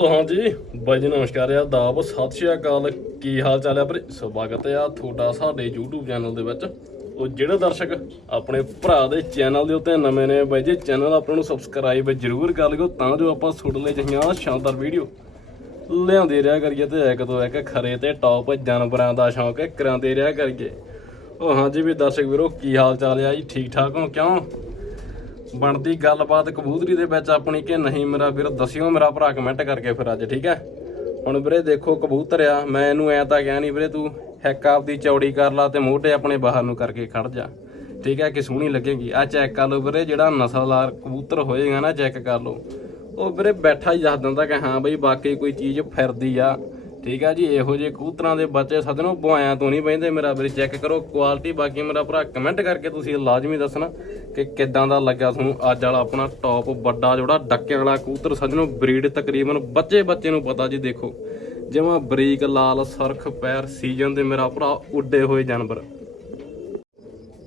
ਹਾਂਜੀ ਬਾਈ ਜੀ, ਨਮਸਕਾਰ ਆ। ਦਾਬ ਸਤਿ ਸ਼੍ਰੀ ਅਕਾਲ। ਕੀ ਹਾਲ ਚਾਲ ਆ ਵੀਰੇ? ਸਵਾਗਤ ਆ ਤੁਹਾਡਾ ਸਾਡੇ YouTube ਚੈਨਲ ਦੇ ਵਿੱਚ। ਉਹ ਜਿਹੜੇ ਦਰਸ਼ਕ ਆਪਣੇ ਭਰਾ ਦੇ ਚੈਨਲ ਦੇ ਉੱਤੇ ਨਵੇਂ ਨੇ, ਬਾਈ ਜੀ, ਚੈਨਲ ਆਪਣਾ ਨੂੰ ਸਬਸਕ੍ਰਾਈਬ ਜ਼ਰੂਰ ਕਰ ਲਿਓ ਤਾਂ ਜੋ ਆਪਾਂ ਸੁਣ ਲਈ ਜਿਹੀਆਂ ਸ਼ਾਨਦਾਰ ਵੀਡੀਓ। ਲਿਆਉਂਦੇ ਰਿਹਾ ਕਰੀਏ ਤੇ ਇੱਕ ਤੋਂ ਇੱਕ ਖਰੇ ਤੇ ਟੌਪ ਜਾਨਵਰਾਂ ਦਾ ਸ਼ੌਂਕ ਕਰਾਉਂਦੇ ਰਿਹਾ ਕਰੀਏ। ਉਹ ਹਾਂਜੀ ਵੀ ਦਰਸ਼ਕ ਵੀਰੋ, ਕੀ ਹਾਲ ਚਾਲ ਆ ਜੀ? ਠੀਕ ਠਾਕ ਹੋ? ਕਿਉਂ? ਬਣਦੀ ਗੱਲਬਾਤ ਕਬੂਤਰੀ ਦੇ ਵਿੱਚ ਆਪਣੀ ਕਿ ਨਹੀਂ, ਮੇਰਾ ਵੀਰ ਦੱਸਿਓ, ਮੇਰਾ ਭਰਾ ਕਮੈਂਟ ਕਰਕੇ ਫਿਰ ਅੱਜ, ਠੀਕ ਹੈ? ਹੁਣ ਵੀਰੇ ਦੇਖੋ ਕਬੂਤਰ ਆ, ਮੈਂ ਇਹਨੂੰ ਐ ਤਾਂ ਕਿਹਾ ਨਹੀਂ, ਵੀਰੇ ਤੂੰ ਹੈਕ ਆਪਦੀ ਚੌੜੀ ਕਰ ਲਾ ਤੇ ਮੋਢੇ ਆਪਣੇ ਬਾਹਰ ਨੂੰ ਕਰਕੇ ਖੜ ਜਾ, ਠੀਕ ਹੈ, ਕਿ ਸੋਹਣੀ ਲੱਗੇਗੀ। ਆ ਚੈੱਕ ਕਰ ਲਓ ਵੀਰੇ, ਜਿਹੜਾ ਨਸਲਦਾਰ ਕਬੂਤਰ ਹੋਏਗਾ ਨਾ ਚੈੱਕ ਕਰ ਲਓ। ਉਹ ਵੀਰੇ ਬੈਠਾ ਹੀ ਦੱਸ ਦਿੰਦਾ ਕਿ ਹਾਂ ਬਈ, ਬਾਕੀ ਕੋਈ ਚੀਜ਼ ਫਿਰਦੀ ਆ। ਠੀਕ ਆ ਜੀ, ਇਹੋ ਜਿਹੇ ਕਬੂਤਰਾਂ ਦੇ ਬੱਚੇ ਸਦਨੋਂ ਬੁਆਇਆਂ ਤੋਂ ਨਹੀਂ ਬਹਿੰਦੇ। ਮੇਰਾ ਵੀਰੇ ਚੈੱਕ ਕਰੋ ਕੁਆਲਿਟੀ ਬਾਕੀ ਮੇਰਾ ਭਰਾ ਕਮੈਂਟ ਕਰਕੇ ਤੁਸੀਂ ਲਾਜ਼ਮੀ ਦੱਸਣਾ ਕਿ ਕਿੱਦਾਂ ਦਾ ਲੱਗਾ ਤੁਹਾਨੂੰ। ਅੱਜ ਵਾਲਾ ਆਪਣਾ ਟੌਪ ਵੱਡਾ ਜਿਹੜਾ ਡੱਕੇ ਵਾਲਾ ਕਬੂਤਰ ਸਦਨੋਂ ਬਰੀਡ ਤਕਰੀਬਨ ਬੱਚੇ ਬੱਚੇ ਨੂੰ ਪਤਾ ਜੀ ਦੇਖੋ। ਜਿਵੇਂ ਬਰੀਕ, ਲਾਲ, ਸਰਖ, ਪੈਰ, ਸੀਜ਼ਨ ਦੇ ਮੇਰਾ ਭਰਾ ਉੱਡੇ ਹੋਏ ਜਾਨਵਰ।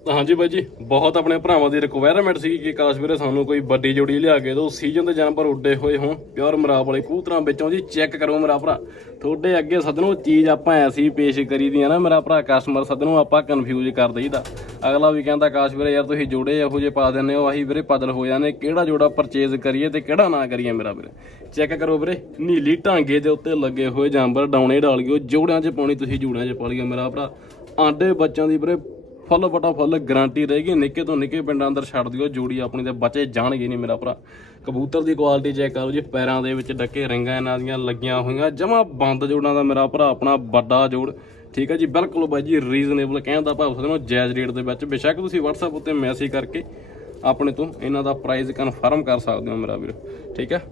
ਹਾਂਜੀ ਬਾਈ ਜੀ, ਬਹੁਤ ਆਪਣੇ ਭਰਾਵਾਂ ਦੀ ਰਿਕੁਆਇਰਮੈਂਟ ਸੀ ਕਿ ਕਾਸ਼ ਵੀਰੇ ਸਾਨੂੰ ਕੋਈ ਵੱਡੀ ਜੋੜੀ ਲਿਆ ਕੇ ਦਿਓ। ਸੀਜ਼ਨ ਦੇ ਜਾਨਵਰ ਉੱਡੇ ਹੋਏ ਹੋਣ ਪਿਓਰ ਮਰਾਬ ਵਾਲੇ ਕਬੂਤਰਾਂ ਵਿੱਚੋਂ ਜੀ ਚੈੱਕ ਕਰੋ ਮੇਰਾ ਭਰਾ। ਤੁਹਾਡੇ ਅੱਗੇ ਸਦਨੋਂ ਚੀਜ਼ ਆਪਾਂ ਐਸੀ ਪੇਸ਼ ਕਰੀ ਦੀ ਆ ਨਾ ਮੇਰਾ ਭਰਾ ਕਸਟਮਰ ਸਦਨੋਂ ਆਪਾਂ ਕਨਫਿਊਜ਼ ਕਰ ਦਈਦਾ। ਅਗਲਾ ਵੀ ਕਹਿੰਦਾ, ਕਾਸ਼ ਵੀਰੇ ਯਾਰ ਤੁਸੀਂ ਜੋੜੇ ਇਹੋ ਜਿਹੇ ਪਾ ਦਿੰਦੇ ਹੋ ਆਹੀ ਵੀਰੇ ਪਦਲ ਹੋ ਜਾਂਦੇ, ਕਿਹੜਾ ਜੋੜਾ ਪਰਚੇਜ਼ ਕਰੀਏ ਤੇ ਕਿਹੜਾ ਨਾ ਕਰੀਏ ਮੇਰਾ ਵੀਰੇ? ਚੈੱਕ ਕਰੋ ਵੀਰੇ, ਨੀਲੀ ਢਾਂਗੇ ਦੇ ਉੱਤੇ ਲੱਗੇ ਹੋਏ ਜਾਨਵਰ, ਡਾਉਣੇ ਡਾਲ ਡਾਲੀਓ, ਜੋੜਿਆਂ 'ਚ ਪਾਉਣੀ, ਤੁਸੀਂ ਜੋੜਿਆਂ 'ਚ ਪਾ ਲਿਓ ਮੇਰਾ ਭਰਾ। ਆਂਡੇ ਬੱਚਿਆਂ ਦੀ ਵੀਰੇ ਫੁੱਲ ਬਟਾ ਫੁੱਲ, ਗਾਰੰਟੀ ਰਹੇਗੀ। ਨਿੱਕੇ ਤੋਂ ਨਿੱਕੇ ਪਿੰਡਾਂ ਅੰਦਰ ਛੱਡ ਦਿਓ, ਜੋੜੀ ਆਪਣੀ ਦੇ ਬਚੇ ਜਾਣਗੇ ਨਹੀਂ ਮੇਰਾ ਭਰਾ। ਕਬੂਤਰ ਦੀ ਕੁਆਲਿਟੀ ਚੈੱਕ ਕਰੋ ਜੀ, ਪੈਰਾਂ ਦੇ ਵਿੱਚ ਡੱਕੇ ਰਿੰਗਾਂ ਇਹਨਾਂ ਦੀਆਂ ਲੱਗੀਆਂ ਹੋਈਆਂ। ਜਮਾ ਬੰਦ ਜੋੜਾਂ ਦਾ ਮੇਰਾ ਭਰਾ, ਆਪਣਾ ਵੱਡਾ ਜੋੜ। ਠੀਕ ਹੈ ਜੀ, ਬਿਲਕੁਲ ਬਾਈ ਜੀ ਰੀਜ਼ਨੇਬਲ ਕਹਿਣ ਦਾ ਭਾਵ ਸਮਝੋ ਜਾਇਜ਼ ਰੇਟ ਦੇ ਵਿੱਚ। ਬੇਸ਼ੱਕ ਤੁਸੀਂ WhatsApp ਉੱਤੇ ਮੈਸੇਜ ਕਰਕੇ ਆਪਣੇ ਤੋਂ ਇਹਨਾਂ ਦਾ ਪ੍ਰਾਈਸ ਕਨਫਰਮ ਕਰ ਸਕਦੇ ਹੋ ਮੇਰਾ ਵੀਰ। ਠੀਕ ਹੈ?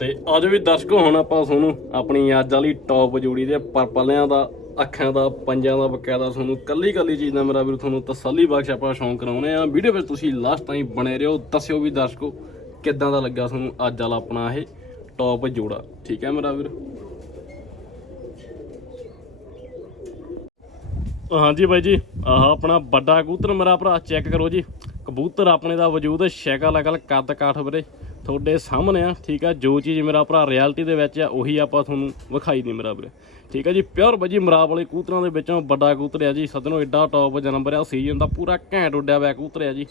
ਤੇ ਅੱਜ ਵੀ ਦਰਸ਼ਕੋ, ਹੁਣ ਆਪਾਂ ਤੁਹਾਨੂੰ ਆਪਣੀ ਅੱਜ ਵਾਲੀ ਟੌਪ ਜੋੜੀ ਦੇ ਪਰਪਲਿਆਂ ਦਾ ਅੱਖਾਂ ਦਾ, ਪੰਜਾਂ ਦਾ, ਬਕਾਇਦਾ ਤੁਹਾਨੂੰ ਕੱਲੀ ਕੱਲੀ ਚੀਜ਼ ਦਾ ਮੇਰਾ ਵੀਰ ਤੁਹਾਨੂੰ ਤਸੱਲੀ ਬਖਸ਼ ਆਪਾਂ ਸ਼ੌਂਕ ਕਰਾਉਨੇ ਆ। ਵੀਡੀਓ ਵਿੱਚ ਤੁਸੀਂ ਲਾਸਟ ਤਾਈਂ ਬਣੇ ਰਹੋ, ਦੱਸਿਓ ਵੀ ਦਰਸ਼ਕੋ ਕਿੱਦਾਂ ਦਾ ਲੱਗਾ ਤੁਹਾਨੂੰ ਅੱਜ ਵਾਲਾ ਆਪਣਾ ਇਹ ਟੌਪ ਜੋੜਾ। ਠੀਕ ਹੈ ਮੇਰਾ ਵੀਰ? ਹਾਂਜੀ ਬਾਈ ਜੀ, ਆਹ ਆਪਣਾ ਵੱਡਾ ਕਬੂਤਰ ਮੇਰਾ ਭਰਾ ਚੈੱਕ ਕਰੋ ਜੀ। ਕਬੂਤਰ ਆਪਣੇ ਦਾ ਵਜੂਦ ਸ਼ਕਲ ਅਕਲ ਕੱਦ ਕਾਠ ਵੀਰੇ। ਤੁਹਾਡੇ ਸਾਹਮਣੇ ਆ, ਠੀਕ ਆ? ਜੋ ਚੀਜ਼ ਮੇਰਾ ਭਰਾ ਰਿਐਲਿਟੀ ਦੇ ਵਿੱਚ ਆ, ਉਹੀ ਆਪਾਂ ਤੁਹਾਨੂੰ ਵਿਖਾਈ ਦੀ ਮੇਰਾ ਵੀਰੇ। ਠੀਕ ਆ ਜੀ? ਪਿਓਰ ਬਜ਼ੀ ਮਰਾਬ ਵਾਲੇ ਕੂਤਰਾਂ ਦੇ ਵਿੱਚੋਂ ਵੱਡਾ ਕਬੂਤਰ ਆ ਜੀ। ਸਦਨੋਂ ਐਡਾ ਟੌਪ ਜਨੰਬਰ ਆ ਸੀਜ਼ਨ ਦਾ ਪੂਰਾ ਘੈਂਟ ਉੱਡਿਆ ਹੋਇਆ ਕਬੂਤਰ ਆ ਜੀ।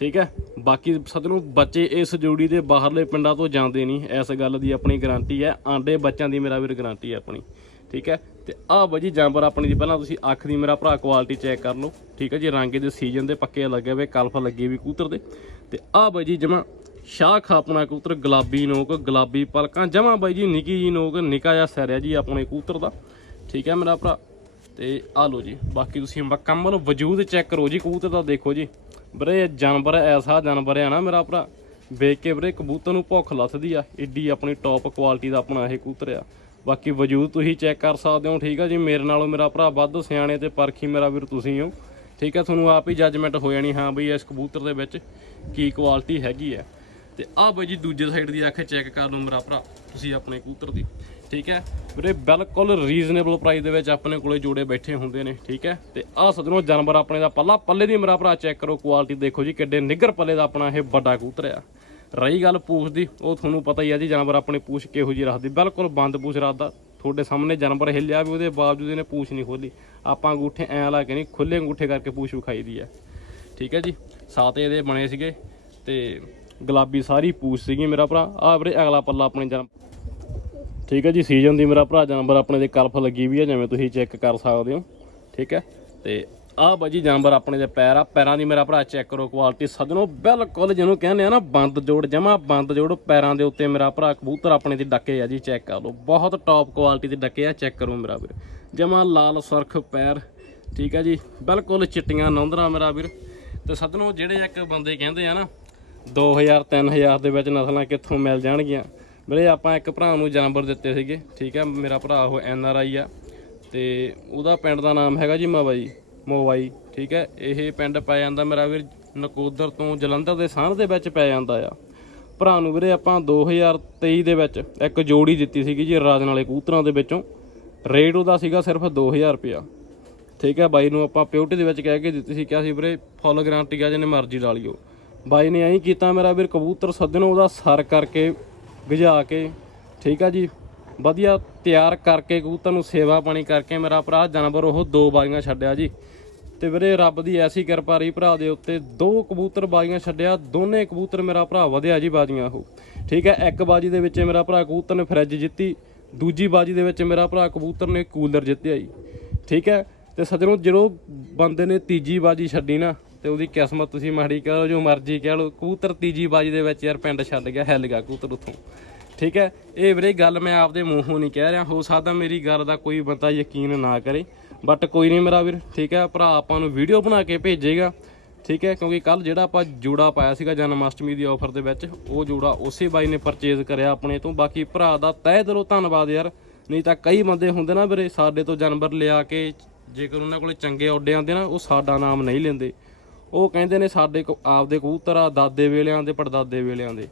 ਠੀਕ ਹੈ ਬਾਕੀ ਸਦਨੋਂ ਬੱਚੇ ਇਸ ਜੋੜੀ ਦੇ ਬਾਹਰਲੇ ਪਿੰਡਾਂ ਤੋਂ ਜਾਂਦੇ ਨਹੀਂ। ਇਸ ਗੱਲ ਦੀ ਆਪਣੀ ਗਾਰੰਟੀ ਹੈ। ਆਂਡੇ ਬੱਚਿਆਂ ਦੀ ਮੇਰਾ ਵੀਰ ਗਾਰੰਟੀ ਹੈ ਆਪਣੀ। ਠੀਕ ਹੈ ਤੇ ਆਹ ਬਾਜੀ ਜਾਨਵਰ ਆਪਣੀ ਦੀ, ਪਹਿਲਾਂ ਤੁਸੀਂ ਅੱਖ ਦੀ ਮੇਰਾ ਭਰਾ ਕੁਆਲਿਟੀ ਚੈੱਕ ਕਰ ਲਓ। ਠੀਕ ਹੈ ਜੀ? ਰੰਗ ਦੇ ਸੀਜ਼ਨ ਦੇ ਪੱਕੇ ਲੱਗੇ ਹੋਏ ਕਲਫ ਲੱਗੇ ਵੀ ਕੂਤਰ ਦੇ। ਤੇ ਆਹ ਬਾਜੀ ਜਮਾ ਸ਼ਾਖ ਆਪਣਾ ਕਬੂਤਰ, ਗੁਲਾਬੀ ਨੋਕ, ਗੁਲਾਬੀ ਪਲਕਾਂ। ਜਮਾ ਬਾਈ ਜੀ, ਨਿੱਕੀ ਜੀ ਨੋਕ, ਨਿਕਾ ਜਿਹਾ ਸਿਰ ਹੈ ਜੀ ਆਪਣੇ ਕਬੂਤਰ ਦਾ। ਠੀਕ ਹੈ ਮੇਰਾ ਭਰਾ? ਤੇ ਆ ਲਓ ਜੀ, ਬਾਕੀ ਤੁਸੀਂ ਮੁਕੰਮਲ ਵਜੂਦ ਚੈੱਕ ਕਰੋ ਜੀ ਕਬੂਤਰ ਦਾ, ਦੇਖੋ ਜੀ। ਵੀਰੇ, ਇਹ ਜਾਨਵਰ ਐਸਾ ਜਾਨਵਰ ਆ ਨਾ ਮੇਰਾ ਭਰਾ। ਵੇਖ ਕੇ ਵੀਰੇ, ਕਬੂਤਰ ਨੂੰ ਭੁੱਖ ਲੱਥਦੀ ਆ। ਏਡੀ ਆਪਣੀ ਟੌਪ ਕੁਆਲਿਟੀ ਦਾ ਆਪਣਾ ਇਹ ਕਬੂਤਰ ਆ। ਬਾਕੀ ਵਜੂਦ ਤੁਸੀਂ ਚੈੱਕ ਕਰ ਸਕਦੇ ਹੋ, ਠੀਕ ਆ ਜੀ। ਮੇਰੇ ਨਾਲੋਂ ਮੇਰਾ ਭਰਾ ਵੱਧ ਸਿਆਣੇ ਤੇ ਪਰਖੀ ਮੇਰਾ ਵੀਰ ਤੁਸੀਂ ਹੋ। ਠੀਕ ਆ, ਤੁਹਾਨੂੰ ਆਪ ਹੀ ਜੱਜਮੈਂਟ ਹੋ ਜਾਣੀ, ਹਾਂ ਬਈ ਇਸ ਕਬੂਤਰ ਦੇ ਵਿੱਚ ਕੀ ਕੁਆਲਿਟੀ ਹੈਗੀ ਆ। ਤੇ ਆਹ ਬਾਈ ਜੀ ਦੂਜੇ ਸਾਈਡ ਦੀ ਅੱਖ ਚੈੱਕ ਕਰ ਲਓ ਮੇਰਾ ਭਰਾ, ਤੁਸੀਂ ਆਪਣੇ ਕਬੂਤਰ ਦੀ, ਠੀਕ ਹੈ? ਵੀਰੇ ਬਿਲਕੁਲ ਰੀਜ਼ਨੇਬਲ ਪ੍ਰਾਈਸ ਦੇ ਵਿੱਚ ਆਪਣੇ ਕੋਲੇ ਜੋੜੇ ਬੈਠੇ ਹੁੰਦੇ ਨੇ, ਠੀਕ ਹੈ? ਤੇ ਆਹ ਸੱਜਣੋ ਜਾਨਵਰ ਆਪਣੇ ਦਾ ਪੱਲਾ, ਪੱਲੇ ਦੀ ਮੇਰਾ ਭਰਾ ਚੈੱਕ ਕਰੋ ਕੁਆਲਿਟੀ ਦੇਖੋ ਜੀ ਕਿੱਡੇ ਨਿੱਗਰ ਪੱਲੇ ਦਾ ਆਪਣਾ ਇਹ ਵੱਡਾ ਕਬੂਤਰ ਆ। ਰਹੀ ਗੱਲ ਪੂਛ ਦੀ, ਉਹ ਤੁਹਾਨੂੰ ਪਤਾ ਹੀ ਆ ਜੀ ਜਾਨਵਰ ਆਪਣੀ ਪੂਛ ਕਿਹੋ ਜੀ ਰੱਖਦੀ, ਬਿਲਕੁਲ ਬੰਦ ਪੂਛ ਰੱਖਦਾ। ਤੁਹਾਡੇ ਸਾਹਮਣੇ ਜਾਨਵਰ ਹਿੱਲਿਆ ਵੀ, ਉਹਦੇ ਬਾਵਜੂਦ ਇਹਨੇ ਪੂਛ ਨਹੀਂ ਖੋਲੀ ਆਪਾਂ ਅੰਗੂਠੇ ਐਂ ਲਾ ਕੇ ਨਹੀਂ ਖੁੱਲੇ ਅੰਗੂਠੇ ਕਰਕੇ ਪੂਛ ਵਿਖਾਈ ਦੀ ਆ ਠੀਕ ਹੈ ਜੀ ਸਾਤੇ ਇਹਦੇ ਬਣੇ ਸੀਗੇ ਤੇ ਗੁਲਾਬੀ ਸਾਰੀ ਪੂਛ ਸੀਗੀ ਮੇਰਾ ਭਰਾ। ਆ ਵੀਰੇ ਅਗਲਾ ਪੱਲਾ ਆਪਣੇ ਜਨਮ ਠੀਕ ਹੈ ਜੀ ਸੀਜ਼ਨ ਦੀ ਮੇਰਾ ਭਰਾ ਜਾਨਵਰ ਆਪਣੇ ਦੇ ਕਲਫ ਲੱਗੀ ਵੀ ਹੈ ਜਿਵੇਂ ਤੁਸੀਂ ਚੈੱਕ ਕਰ ਸਕਦੇ ਹੋ। ਠੀਕ ਹੈ, ਤੇ ਆਹ ਬਾਜੀ ਜਾਨਵਰ ਆਪਣੇ ਦੇ ਪੈਰ ਆ। ਪੈਰਾਂ ਦੀ ਮੇਰਾ ਭਰਾ ਚੈੱਕ ਕਰੋ ਕੁਆਲਿਟੀ ਸਦਨੋਂ ਬਿਲਕੁਲ ਜਿਹਨੂੰ ਕਹਿੰਦੇ ਆ ਨਾ, ਬੰਦ ਜੋੜ, ਜਮਾ ਬੰਦ ਜੋੜ, ਪੈਰਾਂ ਦੇ ਉੱਤੇ ਮੇਰਾ ਭਰਾ ਕਬੂਤਰ ਆਪਣੇ ਦੇ ਡੱਕੇ ਆ ਜੀ ਚੈੱਕ ਕਰ ਲਓ। ਬਹੁਤ ਟੌਪ ਕੁਆਲਿਟੀ ਦੇ ਡੱਕੇ ਆ ਚੈੱਕ ਕਰੋ ਮੇਰਾ ਵੀਰ। ਜਮਾ ਲਾਲ, ਸੁਰਖ ਪੈਰ। ਠੀਕ ਹੈ ਜੀ, ਬਿਲਕੁਲ ਚਿੱਟੀਆਂ ਨੌਂਦਰਾ ਮੇਰਾ ਵੀਰ। ਤੇ ਸਦਨੋਂ ਜਿਹੜੇ ਇੱਕ ਬੰਦੇ ਕਹਿੰਦੇ ਆ ਨਾ 2000 3000 ਦੇ ਵਿੱਚ ਨਸਲਾਂ ਕਿੱਥੋਂ ਮਿਲ ਜਾਣਗੀਆਂ? ਵੀਰੇ, ਆਪਾਂ ਇੱਕ ਭਰਾ ਨੂੰ ਜਾਨਵਰ ਦਿੱਤੇ ਸੀਗੇ, ਠੀਕ ਹੈ ਮੇਰਾ ਭਰਾ ਉਹ ਐਨ ਆਰ ਆਈ ਆ। ਤੇ ਉਹਦਾ ਪਿੰਡ ਦਾ ਨਾਮ ਹੈਗਾ ਜੀ ਮਵਾਈ ਮੋਵਾਈ ਠੀਕ ਹੈ ਇਹ ਪਿੰਡ ਪੈ ਜਾਂਦਾ ਮੇਰਾ ਵੀਰ ਨਕੋਦਰ ਤੋਂ ਜਲੰਧਰ ਦੇ ਸਾਹ ਦੇ ਵਿੱਚ ਪੈ ਜਾਂਦਾ ਆ। ਭਰਾ ਨੂੰ ਵੀਰੇ, ਆਪਾਂ 2023 ਦੇ ਵਿੱਚ ਇੱਕ ਜੋੜੀ ਦਿੱਤੀ ਸੀਗੀ ਜੀ ਰਾਜਨ ਵਾਲੇ ਕੂਤਰਾਂ ਦੇ ਵਿੱਚੋਂ। ਰੇਟ ਉਹਦਾ ਸੀਗਾ ਸਿਰਫ 2000 ਰੁਪਿਆ ਠੀਕ ਹੈ ਬਾਈ ਨੂੰ ਆਪਾਂ ਪਿਓਰਟੀ ਦੇ ਵਿੱਚ ਕਹਿ ਕੇ ਦਿੱਤੀ ਸੀ, ਕਿਹਾ ਸੀ ਵੀਰੇ, ਫੁੱਲ ਗਾਰੰਟੀ ਆ, ਜਿਹਨੇ ਮਰਜ਼ੀ ਲਾ ਲਿਓ। ਬਾਈ ਨੇ ਐਂ ਕੀਤਾ ਮੇਰਾ ਵੀਰ ਕਬੂਤਰ ਸੱਜਣ ਉਹਦਾ ਸਰ ਕਰਕੇ ਗਜਾ ਕੇ, ਠੀਕ ਆ ਜੀ? ਵਧੀਆ ਤਿਆਰ ਕਰਕੇ ਕਬੂਤਰ ਨੂੰ ਸੇਵਾ ਪਾਣੀ ਕਰਕੇ ਮੇਰਾ ਭਰਾ ਜਾਨਵਰ ਉਹ ਦੋ ਬਾਜ਼ੀਆਂ ਛੱਡਿਆ ਜੀ। ਤੇ ਵੀਰੇ ਰੱਬ ਦੀ ਐਸੀ ਕਿਰਪਾ ਰਹੀ ਭਰਾ ਦੇ ਉੱਤੇ, ਦੋ ਕਬੂਤਰ ਬਾਜ਼ੀਆਂ ਛੱਡਿਆ, ਦੋਨੇ ਕਬੂਤਰ ਮੇਰਾ ਭਰਾ ਵਧਿਆ ਜੀ ਬਾਜ਼ੀਆਂ ਉਹ। ਠੀਕ ਹੈ ਇੱਕ ਬਾਜ਼ੀ ਦੇ ਵਿੱਚ ਮੇਰਾ ਭਰਾ ਕਬੂਤਰ ਨੇ ਫਰਿੱਜ ਜਿੱਤੀ, ਦੂਜੀ ਬਾਜ਼ੀ ਦੇ ਵਿੱਚ ਮੇਰਾ ਭਰਾ ਕਬੂਤਰ ਨੇ ਕੂਲਰ ਜਿੱਤਿਆ ਜੀ। ਠੀਕ ਹੈ ਤੇ ਸੱਜਣੋ ਜਦੋਂ ਬੰਦੇ ਨੇ ਤੀਜੀ ਬਾਜ਼ੀ ਛੱਡੀ ਨਾ ਤੇ ਉਹਦੀ ਕਿਸਮਤ ਤੁਸੀਂ ਮਾੜੀ ਕਹਿ ਲਓ, ਜੋ ਮਰਜ਼ੀ ਕਹਿ ਲਓ। ਕਬੂਤਰ ਤੀਜੀ ਬਾਜ਼ੀ ਦੇ ਵਿੱਚ ਯਾਰ ਪਿੰਡ ਛੱਡ ਗਿਆ, ਹਿੱਲ ਗਿਆ ਕਬੂਤਰ ਉੱਥੋਂ। ਠੀਕ ਹੈ? ਇਹ ਵੀਰੇ ਗੱਲ ਮੈਂ ਆਪਦੇ ਮੂੰਹੋਂ ਨਹੀਂ ਕਹਿ ਰਿਹਾ। ਹੋ ਸਕਦਾ ਮੇਰੀ ਗੱਲ ਦਾ ਕੋਈ ਬੰਦਾ ਯਕੀਨ ਨਾ ਕਰੇ। ਬਟ ਕੋਈ ਨਹੀਂ ਮੇਰਾ ਵੀਰ, ਠੀਕ ਹੈ? ਭਰਾ ਆਪਾਂ ਨੂੰ ਵੀਡੀਓ ਬਣਾ ਕੇ ਭੇਜੇਗਾ। ਠੀਕ ਹੈ? ਕਿਉਂਕਿ ਕੱਲ ਜਿਹੜਾ ਆਪਾਂ ਜੋੜਾ ਪਾਇਆ ਸੀਗਾ ਜਨਮ ਅਸ਼ਟਮੀ ਦੀ ਆਫਰ ਦੇ ਵਿੱਚ, ਉਹ ਜੋੜਾ ਉਸੇ ਬਾਈ ਨੇ ਪਰਚੇਜ਼ ਕਰਿਆ ਆਪਣੇ ਤੋਂ। ਬਾਕੀ ਭਰਾ ਦਾ ਤਹਿ ਦਿਲੋਂ ਧੰਨਵਾਦ ਯਾਰ। ਨਹੀਂ ਤਾਂ ਕਈ ਬੰਦੇ ਹੁੰਦੇ ਨਾ ਵੀਰੇ, ਸਾਡੇ ਤੋਂ ਜਾਨਵਰ ਲਿਆ ਕੇ, ਜੇਕਰ ਉਹਨਾਂ ਕੋਲੇ ਚੰਗੇ ਔਡੇ ਆਉਂਦੇ ਨਾ, ਉਹ ਸਾਡਾ ਨਾਮ ਨਹੀਂ ਲੈਂਦੇ। ਉਹ ਕਹਿੰਦੇ ਨੇ ਸਾਡੇ ਕੋ ਆਪਦੇ ਕਬੂਤਰ ਆ, ਦਾਦੇ ਵੇਲਿਆਂ ਦੇ, ਪੜਦਾਦੇ ਵੇਲਿਆਂ ਦੇ।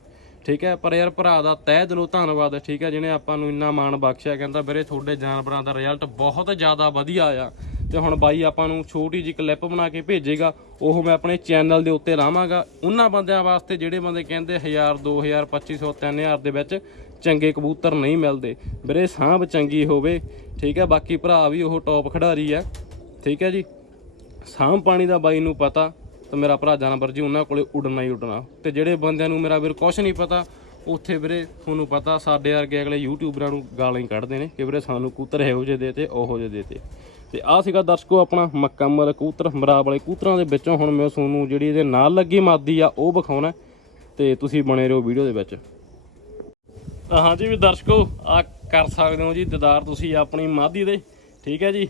ਠੀਕ ਹੈ? ਪਰ ਯਾਰ ਭਰਾ ਦਾ ਤਹਿ ਦਿਲੋਂ ਧੰਨਵਾਦ ਹੈ, ਠੀਕ ਹੈ? ਜਿਹਨੇ ਆਪਾਂ ਨੂੰ ਇੰਨਾ ਮਾਣ ਬਖਸ਼ਿਆ, ਕਹਿੰਦਾ ਵੀਰੇ ਤੁਹਾਡੇ ਜਾਨਵਰਾਂ ਦਾ ਰਿਜ਼ਲਟ ਬਹੁਤ ਜ਼ਿਆਦਾ ਵਧੀਆ ਆ। ਤੇ ਹੁਣ ਬਾਈ ਆਪਾਂ ਨੂੰ ਛੋਟੀ ਜਿਹੀ ਕਲਿੱਪ ਬਣਾ ਕੇ ਭੇਜੇਗਾ, ਉਹ ਮੈਂ ਆਪਣੇ ਚੈਨਲ ਦੇ ਉੱਤੇ ਲਾਵਾਂਗਾ। ਉਹਨਾਂ ਬੰਦਿਆਂ ਵਾਸਤੇ ਜਿਹੜੇ ਬੰਦੇ ਕਹਿੰਦੇ 1000 2000 2500 3000 ਦੇ ਵਿੱਚ ਚੰਗੇ ਕਬੂਤਰ ਨਹੀਂ ਮਿਲਦੇ। ਵੀਰੇ ਸਾਂਭ ਚੰਗੀ ਹੋਵੇ, ਠੀਕ ਹੈ? ਬਾਕੀ ਭਰਾ ਵੀ ਉਹ ਟੌਪ ਖਿਡਾਰੀ ਆ ਠੀਕ ਹੈ ਜੀ? ਸਾਂਭ ਪਾਣੀ ਦਾ ਬਾਈ ਨੂੰ ਪਤਾ। ਤੇ ਮੇਰਾ ਭਰਾ ਜਾਨਵਰ ਜੀ, ਉਹਨਾਂ ਕੋਲੇ ਉੱਡਣਾ ਹੀ ਉੱਡਣਾ। ਤੇ ਜਿਹੜੇ ਬੰਦਿਆਂ ਨੂੰ ਮੇਰਾ ਵੀਰ ਕੁਛ ਨਹੀਂ ਪਤਾ, ਉੱਥੇ ਵੀਰੇ ਤੁਹਾਨੂੰ ਪਤਾ, ਸਾਡੇ ਵਰਗੇ ਅਗਲੇ ਯੂਟਿਊਬਰਾਂ ਨੂੰ ਗਾਲਾਂ ਹੀ ਕੱਢਦੇ ਨੇ ਕਿ ਵੀਰੇ ਸਾਨੂੰ ਕੂਤਰ ਇਹੋ ਜਿਹੇ ਦੇ ਤੇ ਉਹੋ ਜਿਹੇ ਦੇਤੇ। ਤੇ ਤੇ ਆਹ ਸੀਗਾ ਦਰਸ਼ਕੋ ਆਪਣਾ ਮੁਕੰਮਲ ਕੂਤਰ, ਮਰਾਬ ਵਾਲੇ ਕੂਤਰਾਂ ਦੇ ਵਿੱਚੋਂ। ਹੁਣ ਮੈਂ ਤੁਹਾਨੂੰ ਜਿਹੜੀ ਇਹਦੇ ਨਾਲ ਲੱਗੀ ਮਾਦੀ ਆ, ਉਹ ਵਿਖਾਉਣਾ। ਤੇ ਤੁਸੀਂ ਬਣੇ ਰਹੋ ਵੀਡੀਓ ਦੇ ਵਿੱਚ। ਤਾਂ ਹਾਂਜੀ ਵੀ ਦਰਸ਼ਕੋ ਆ ਕਰ ਸਕਦੇ ਹੋ ਜੀ, ਦੀਦਾਰ ਤੁਸੀਂ ਆਪਣੀ ਮਾਦੀ ਦੇ। ਠੀਕ ਹੈ ਜੀ?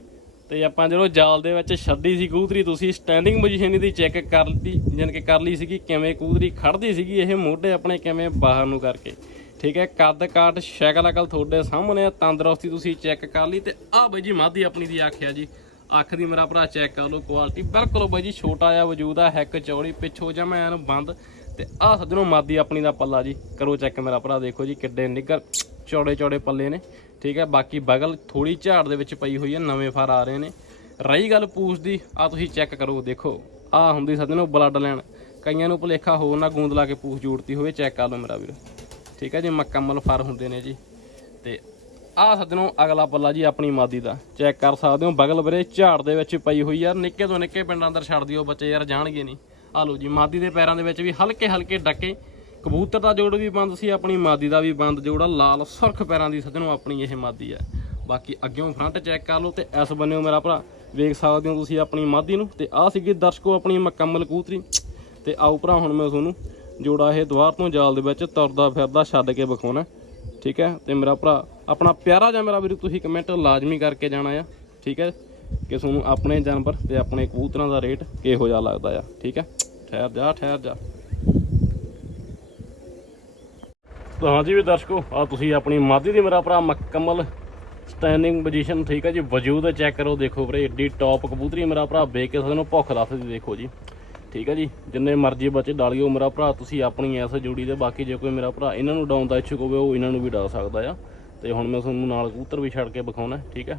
ਤੇ ਆਪਾਂ ਜਦੋਂ ਜਾਲ ਦੇ ਵਿੱਚ ਛੱਡੀ ਸੀ ਕਬੂਤਰੀ ਤੁਸੀਂ ਸਟੈਂਡਿੰਗ ਪੋਜੀਸ਼ਨ ਦੀ ਚੈੱਕ ਕਰ ਲਈ ਜਾਨ ਕਿ ਕਰ ਲਈ ਸੀਗੀ ਕਿਵੇਂ ਕਬੂਤਰੀ ਖੜਦੀ ਸੀਗੀ, ਇਹ ਮੋਢੇ ਆਪਣੇ ਕਿਵੇਂ ਬਾਹਰ ਨੂੰ ਕਰਕੇ। ਠੀਕ ਹੈ, ਕੱਦ ਕਾਟ ਸ਼ਕਲ ਅਕਲ ਤੁਹਾਡੇ ਸਾਹਮਣੇ ਆ, ਤੰਦਰੁਸਤੀ ਤੁਸੀਂ ਚੈੱਕ ਕਰ ਲਈ ਤੇ ਆਹ ਬਈ ਜੀ ਮਾਦੀ ਆਪਣੀ ਦੀ ਆਖਿਆ ਜੀ। ਅੱਖ ਦੀ ਮੇਰਾ ਭਰਾ ਚੈੱਕ ਕਰ ਲਓ ਕੁਆਲਿਟੀ ਬਿਲਕੁਲ ਬਈ ਜੀ ਛੋਟਾ ਜਿਹਾ ਵਜੂਦ ਆ, ਹੈਕ ਚੌੜੀ, ਪਿੱਛੋਂ ਜਮਾ ਐਨ ਬੰਦ। ਤੇ ਆਹ ਸੱਜਣੋ ਮਾਦੀ ਆਪਣੀ ਦਾ ਪੱਲਾ ਜੀ, ਕਰੋ ਚੈੱਕ ਮੇਰਾ ਭਰਾ, ਦੇਖੋ ਜੀ ਕਿੱਡੇ ਨਿੱਗਰ ਚੌੜੇ ਚੌੜੇ ਪੱਲੇ ਨੇ, ਠੀਕ ਹੈ, ਬਾਕੀ ਬਗਲ ਥੋੜੀ ਝਾੜ ਦੇ ਵਿੱਚ ਪਈ ਹੋਈ ਹੈ, ਨਵੇਂ ਫਰ ਆ ਰਹੇ ਨੇ। ਰਹੀ ਗੱਲ ਪੂਛ ਦੀ ਆ ਤੁਸੀਂ ਚੈੱਕ ਕਰੋ, ਦੇਖੋ ਆ ਹੁੰਦੀ ਸੱਜਣੋ ਬਲੱਡ ਲੈਣ। ਕਈਆਂ ਨੂੰ ਭੁਲੇਖਾ ਹੋਰ ਨਾ ਗੂੰਦ ਲਾ ਕੇ ਪੂਛ ਜੋੜਤੀ ਹੋਵੇ, ਚੈੱਕ ਕਰ ਲਓ ਮੇਰਾ ਵੀਰ। ਠੀਕ ਹੈ ਜੀ, ਮੁਕੰਮਲ ਫਰ ਹੁੰਦੇ ਨੇ ਜੀ। ਤੇ ਆਹ ਸੱਜਣੋ, ਅਗਲਾ ਪੱਲਾ ਜੀ ਆਪਣੀ ਮਾਦੀ ਦਾ। ਚੈੱਕ ਕਰ ਸਕਦੇ ਹੋ, ਬਗਲ ਵੀਰੇ ਝਾੜ ਦੇ ਵਿੱਚ ਪਈ ਹੋਈ ਯਾਰ ਨਿੱਕੇ ਤੋਂ ਨਿੱਕੇ ਪਿੰਡਾਂ ਅੰਦਰ ਛੱਡ ਦਿਓ, ਬੱਚੇ ਯਾਰ ਜਾਣਗੇ ਨਹੀਂ। ਆ ਲਓ ਜੀ, ਮਾਦੀ ਦੇ ਪੈਰਾਂ ਦੇ ਵਿੱਚ ਵੀ ਹਲਕੇ ਹਲਕੇ ਡੱਕੇ। ਕਬੂਤਰ ਦਾ ਜੋੜ ਵੀ ਬੰਦ ਸੀ, ਆਪਣੀ ਮਾਦੀ ਦਾ ਵੀ ਬੰਦ ਜੋੜਾ ਲਾਲ ਸੁਰਖ ਪੈਰਾਂ ਦੀ ਸੱਜਣੋ ਆਪਣੀ ਇਹ ਮਾਦੀ ਹੈ ਬਾਕੀ ਅੱਗਿਓਂ ਫਰੰਟ ਚੈੱਕ ਕਰ ਲਓ ਤੇ ਇਸ ਬੰਨਿਓ ਮੇਰਾ ਭਰਾ, ਵੇਖ ਸਕਦੇ ਹੋ ਤੁਸੀਂ ਆਪਣੀ ਮਾਦੀ ਨੂੰ। ਤੇ ਆਹ ਸੀਗੀ ਦਰਸ਼ਕੋ ਆਪਣੀ ਮੁਕੰਮਲ ਕਬੂਤਰੀ ਤੇ ਆਓ ਭਰਾ, ਹੁਣ ਮੈਂ ਤੁਹਾਨੂੰ ਜੋੜਾ ਇਹ ਦੁਆਰ ਤੋਂ ਜਾਲ ਦੇ ਵਿੱਚ ਤੁਰਦਾ ਫਿਰਦਾ ਛੱਡ ਕੇ ਵਿਖਾਉਣਾ। ਠੀਕ ਹੈ? ਤੇ ਮੇਰਾ ਭਰਾ, ਆਪਣਾ ਪਿਆਰਾ ਜਿਹਾ ਮੇਰਾ ਵੀਰ, ਤੁਸੀਂ ਕਮੈਂਟ ਲਾਜ਼ਮੀ ਕਰਕੇ ਜਾਣਾ ਆ। ਠੀਕ ਹੈ? ਕਿ ਤੁਹਾਨੂੰ ਆਪਣੇ ਜਾਨਵਰ ਤੇ ਆਪਣੇ ਕਬੂਤਰਾਂ ਦਾ ਰੇਟ ਕਿਹੋ ਜਿਹਾ ਲੱਗਦਾ ਆ। ਠੀਕ ਹੈ? ਠਹਿਰ ਜਾ ਠਹਿਰ ਜਾ। ਤਾਂ ਹਾਂਜੀ ਵੀ ਦਰਸ਼ਕੋ ਆ ਤੁਸੀਂ ਆਪਣੀ ਮਾਦੀ ਦੀ ਮੇਰਾ ਭਰਾ ਮੁਕੰਮਲ ਸਟੈਂਡਿੰਗ ਪੋਜੀਸ਼ਨ ਠੀਕ ਹੈ ਜੀ, ਵਜੂਦ ਚੈੱਕ ਕਰੋ, ਦੇਖੋ ਵੀਰੇ, ਏਡੀ ਟੌਪ ਕਬੂਤਰੀ ਮੇਰਾ ਭਰਾ, ਵੇਖ ਕੇ ਸਾਨੂੰ ਭੁੱਖ ਦੱਸਦੀ ਦੇਖੋ ਜੀ। ਠੀਕ ਹੈ ਜੀ, ਜਿੰਨੇ ਮਰਜ਼ੀ ਬੱਚੇ ਡਾਲਿਓ ਮੇਰਾ ਭਰਾ, ਤੁਸੀਂ ਆਪਣੀ ਐਸ ਜੋੜੀ ਦੇ, ਬਾਕੀ ਜੇ ਕੋਈ ਮੇਰਾ ਭਰਾ ਇਹਨਾਂ ਨੂੰ ਡਾਉਣ ਦਾ ਇੱਛੁਕ ਹੋਵੇ, ਉਹ ਇਹਨਾਂ ਨੂੰ ਵੀ ਡਾਲ ਸਕਦਾ ਆ। ਤੇ ਹੁਣ ਮੈਂ ਤੁਹਾਨੂੰ ਨਾਲ ਕਬੂਤਰ ਵੀ ਛੱਡ ਕੇ ਵਿਖਾਉਣਾ, ਠੀਕ ਹੈ।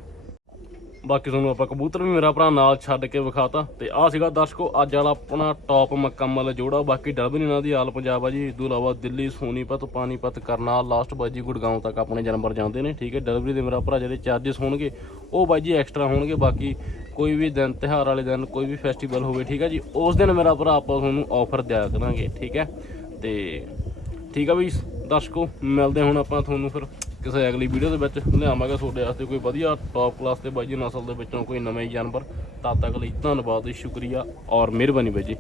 ਬਾਕੀ ਤੁਹਾਨੂੰ ਆਪਾਂ ਕਬੂਤਰ ਵੀ ਮੇਰਾ ਭਰਾ ਨਾਲ ਛੱਡ ਕੇ ਵਿਖਾਤਾ। ਤੇ ਆਹ ਸੀਗਾ ਦਰਸ਼ਕੋ, ਅੱਜ ਵਾਲਾ ਆਪਣਾ ਟੌਪ ਮੁਕੰਮਲ ਜੋੜਾ। ਬਾਕੀ ਡਰਬਨ ਇਹਨਾਂ ਦੀ, ਆਲ ਪੰਜਾਬ ਆ ਜੀ। ਇਸ ਤੋਂ ਇਲਾਵਾ ਦਿੱਲੀ, ਸੋਨੀਪਤ ਪਾਨੀਪਤ ਕਰਨਾਲ ਲਾਸਟ ਬਾਜੀ ਗੁੜਗਾਉਂ ਤੱਕ ਆਪਣੇ ਜਾਨਵਰ ਜਾਂਦੇ ਨੇ, ਠੀਕ ਹੈ? ਡਿਲੀਵਰੀ ਦੇ ਮੇਰਾ ਭਰਾ ਜਿਹੜੇ ਚਾਰजेस ਹੋਣਗੇ, ਉਹ ਬਾਈ ਜੀ ਐਕਸਟਰਾ ਹੋਣਗੇ। ਬਾਕੀ ਕੋਈ ਵੀ ਦਿਨ, ਤਿਉਹਾਰ ਵਾਲੇ ਦਿਨ, ਕੋਈ ਵੀ ਫੈਸਟੀਵਲ ਹੋਵੇ, ਠੀਕ ਹੈ ਜੀ? ਉਸ ਦਿਨ ਮੇਰਾ ਭਰਾ ਆਪਾਂ ਤੁਹਾਨੂੰ ਆਫਰ ਦਿਆ ਕਰਾਂਗੇ, ਠੀਕ ਹੈ? ਤੇ ਠੀਕ ਆ ਵੀ ਦਰਸ਼ਕੋ, ਮਿਲਦੇ ਹੁਣ ਆਪਾਂ ਤੁਹਾਨੂੰ ਫਿਰ। ਕਿਸੇ ਅਗਲੀ ਵੀਡੀਓ ਦੇ ਵਿੱਚ ਲਿਆਵਾਂਗੇ ਤੁਹਾਡੇ ਵਾਸਤੇ ਕੋਈ ਵਧੀਆ ਟੌਪ ਕਲਾਸ ਤੇ ਬਾਈ ਜੀ ਨਸਲ ਦੇ ਵਿੱਚੋਂ ਕੋਈ ਨਵੇਂ ਜਾਨਵਰ। ਤਦ ਤੱਕ ਲਈ ਧੰਨਵਾਦ ਸ਼ੁਕਰੀਆ ਔਰ ਮਿਹਰਬਾਨੀ ਬਾਈ ਜੀ।